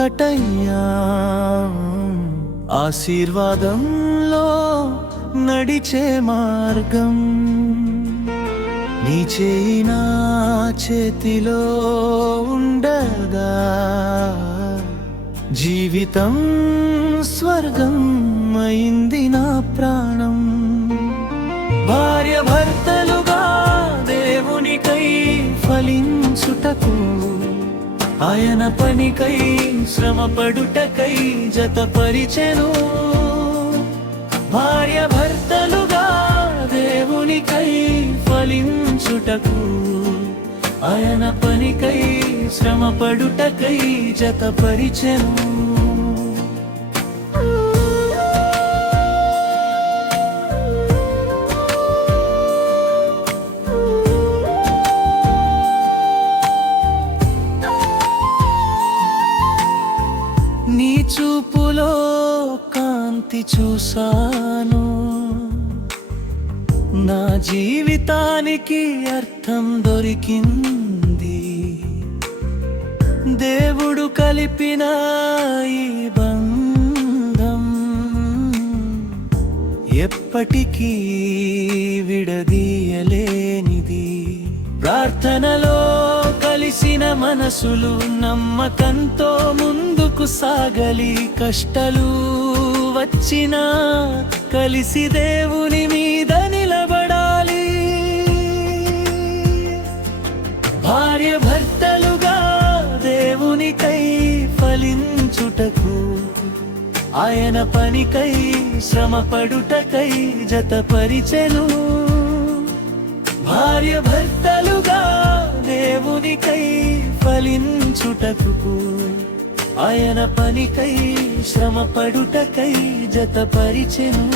ఒకటయ్యా. ఆశీర్వాదంలో నడిచే మార్గం నీ చేయి నా చేతిలో ఉండగా జీవితం స్వర్గం అయింది నా ప్రాణం. భార్య భర్తలుగా దేవునికై ఫలించుటకు ఆయన పనికై శ్రమపడుటకై జతపరిచెను. భార్య భర్తలుగా దేవునికై ఫలించుటకు ఆయన పనికై శ్రమపడుటకై జతపరిచెను. నీ చూపులో కాంతి చూసాను, నా జీవితానికి అర్థం దొరికింది. దేవుడు కలిపిన ఈ బంధం ఎప్పటికీ విడదీయలేనిది. ప్రార్థనలో కలిసిన మనసులు నమ్మకంతో ముందుకు సాగలి. కష్టాలు వచ్చినా కలిసి దేవుని మీద నిలబడాలి. భార్య భర్తలుగా దేవునికై ఫలించుటకు ఆయన పనికై శ్రమపడుటకై జతపరిచెను. భార్య భర్తలుగా దేవునికై ఫలించుటకు ఆయన పనికై శ్రమపడుటకై జతపరిచెను.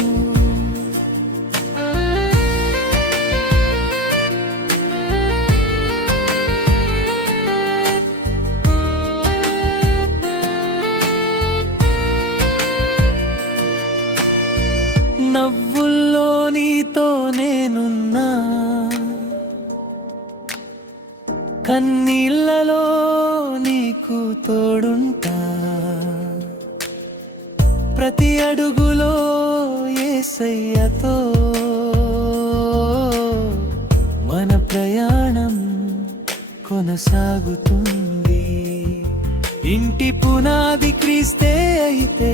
నవ్వుల్లో నీతో నేనున్నా, కన్నీళ్లలో నీకు తోడుంటా. ప్రతి అడుగులో యేసయ్యతో మన ప్రయాణం కొనసాగుతుంది. ఇంటి పునాది క్రీస్తే అయితే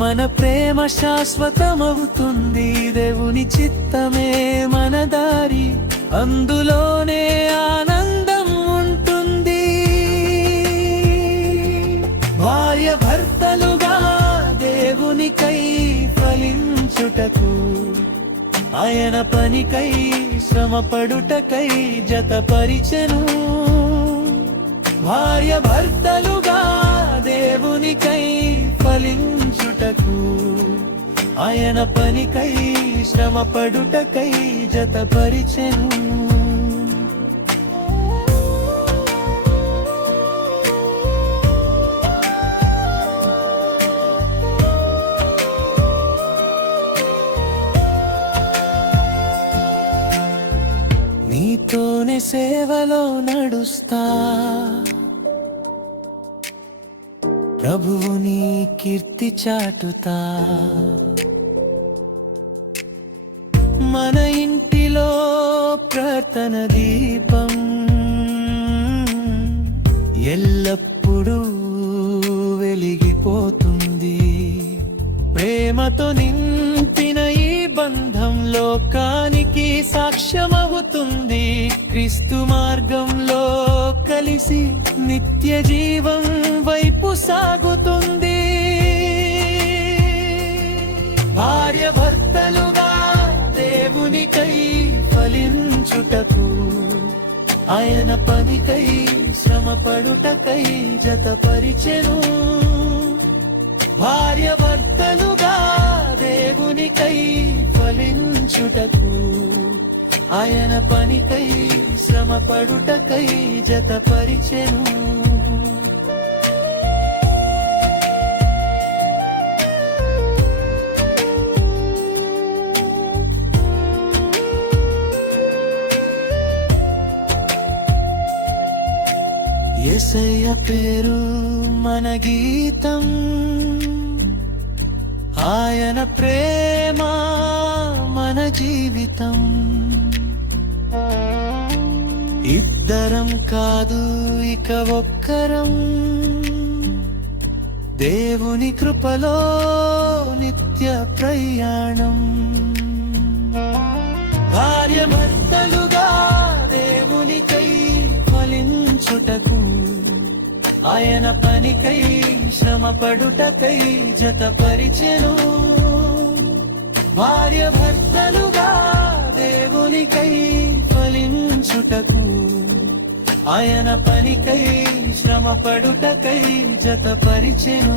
మన ప్రేమ శాశ్వతమవుతుంది. దేవుని చిత్తమే మన దారి, అందులోనే ఆనందం ఉంటుంది. భార్య భర్తలుగా దేవునికై ఫలించుటకు ఆయన పనికై శ్రమపడుటకై జతపరిచెను. భార్య భర్తలుగా దేవునికై ఫలించుటకు ఆయన పనికై శ్రమపడుటకై జతపరిచెను. నీతోనే సేవలో నడుస్తా, ప్రభువుని కీర్తి చాటుతా. మన ఇంటిలో ప్రార్థన దీపం ఎల్లప్పుడూ వెలిగిపోతుంది. ప్రేమతో నింపిన ఈ బంధం లోకానికి సాక్ష్యమవుతుంది. క్రీస్తు మార్గంలో కలిసి నిత్య జీవం వైపు సాగుతుంది. భార్య భర్తలుగా దేవునికై ఫలించుటకు ఆయన పనికై శ్రమపడుటకై జతపరిచెను. భార్య భర్తలుగా దేవునికై ఫలించుటకు ఆయన పనికై శ్రమపడుటకై జతపరిచెను. యేసయ్య పేరు మన గీతం ఆయన ప్రేమ మన జీవితం ఇద్దరం కాదు ఇక ఒక్కరం దేవుని కృపలో నిత్య ప్రయాణం భార్య భర్తలుగా దేవునికై ఫలించుటకు ఆయన పనికై శ్రమ పడుటకై జతపరిచెను భార్య భర్తలుగా దేవునికై ఫలించుటకు ఆయన పనికై శ్రమ పడుటకై జతపరిచెను